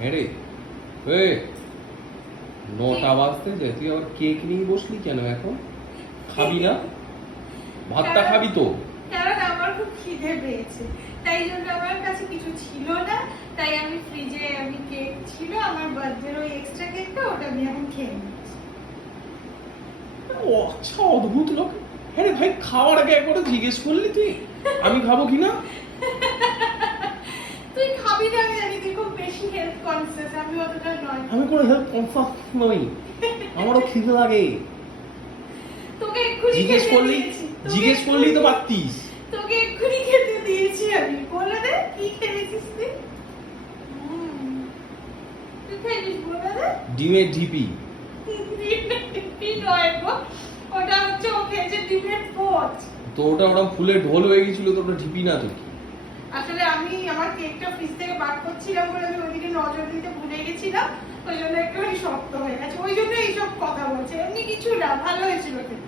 হ্যাঁ রে, এই 9টা বাজতে যায়, তুই আবার কেক নিয়ে বসলি কেন এখন? খাবি না? ভাতটা খাবি তো? কারণ আমার খুব খিদে পেয়েছে, তাই জন্য আমার কাছে কিছু ছিল না, তাই আমি ফ্রিজে কেক ছিল আমার বার্থডের ওই এক্সট্রা কেকটা, ওটা আমি এখন খেয়ে নিচ্ছি। ও আচ্ছা, অদ্ভুত লোক। হ্যাঁ রে ভাই, খাওয়ার আগে একবার জিজ্ঞেস করলি তুই আমি খাবো কিনা? তুই খাবি না আমি জানি, তুই খুব বেশি হেলথ কনসিয়াস, আমি অতটা নয়। আমি কোনো হেল্প কনসাস নই, আমারও খিদে লাগে। তোকে এক্ষুনি জিজ্ঞেস খেতে করলি, দিয়েছি। জিজ্ঞেস করলি তো পারতিস। তোকে এক্ষুনি খেতে দিয়েছি আমি, বলে দে কি খেয়েছিস তুই? তুই খেয়েছিস বলে দে। ডিমের ঢিপি। ডিমের টিপি নয় গো, ওটা হচ্ছে ও খেয়েছে ডিমের পোচ। তো ওটা ফুলে ঢোল হয়ে গেছিল, তো ওটা ঢিপি না তো কি? আসলে আমি আমার কেকটা ফ্রিজ থেকে বার করছিলাম বলে আমি ওইদিকে নজর দিতে ভুলে গেছিলাম, ওই জন্য একটুখানি শক্ত হয়ে গেছে, ওই জন্য এইসব কথা বলছে, এমনি কিছু না, ভালো হয়েছিল খেতে।